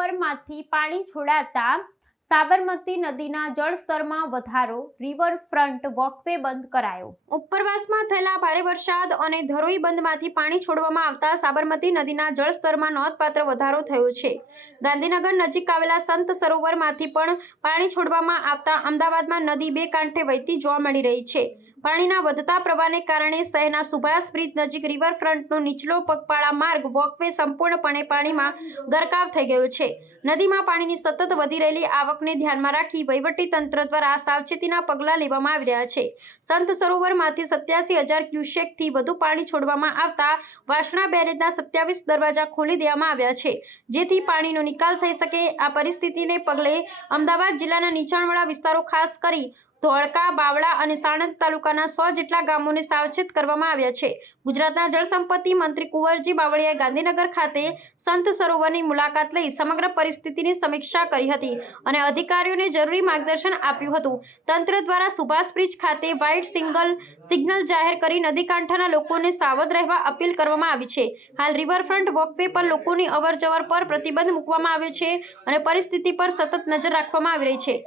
સરોવરમાંથી પાણી છોડાતા સાબરમતી નદીના જળસ્તરમાં વધારો, રિવરફ્રન્ટ વોકવે બંધ કરાયો। ઉપરવાસમાં થયેલા ભારે વરસાદ અને ધરોઈ બંધમાંથી પાણી છોડવામાં આવતા સાબરમતી નદીના જળસ્તરમાં નોંધપાત્ર વધારો થયો છે। ગાંધીનગર નજીક આવેલા સંત સરોવરમાંથી પણ પાણી છોડવામાં આવતા અમદાવાદમાં નદી બે કાંઠે વહેતી જોવા મળી રહી છે। પાણીના વધતા પ્રવાહને કારણે શહેરના સુભાષ બ્રિજ નજીક રિવરફ્રન્ટનો નીચલો પગપાળા માર્ગ વોકવે સંપૂર્ણપણે પાણીમાં ગરકાવ થઈ ગયો છે। નદીમાં પાણીની સતત વધી રહેલી આવકને ધ્યાનમાં રાખી વહીવટીતંત્ર દ્વારા સાવચેતીના પગલાં લેવામાં આવી રહ્યા છે। સંત સરોવરમાંથી 87,000 ક્યુસેકથી વધુ પાણી છોડવામાં આવતા વાસણા બેરેજના 27 દરવાજા ખોલી દેવામાં આવ્યા છે, જેથી પાણીનો નિકાલ થઈ શકે। આ પરિસ્થિતિને પગલે અમદાવાદ જિલ્લાના નીચાણવાળા વિસ્તારો ખાસ કરી ધોળકા, બાવળા અને સાણંદ તાલુકાના 100 જેટલા ગામોને સાવચેત કરવામાં આવ્યા છે। ગુજરાતના જળસંપત્તિ મંત્રી કુંવરજી બાવળિયાએ ગાંધીનગર ખાતે સંત સરોવરની મુલાકાત લઈ સમગ્ર પરિસ્થિતિની સમીક્ષા કરી હતી અને અધિકારીઓને જરૂરી માર્ગદર્શન આપ્યું હતું। તંત્ર દ્વારા સુભાષ બ્રિજ ખાતે વ્હાઇટ સિગ્નલ જાહેર કરી નદી કાંઠાના લોકોને સાવધ રહેવા અપીલ કરવામાં આવી છે। હાલ રિવરફ્રન્ટ વોકવે પર લોકોની અવરજવર પર પ્રતિબંધ મૂકવામાં આવ્યો છે અને પરિસ્થિતિ પર સતત નજર રાખવામાં આવી રહી છે।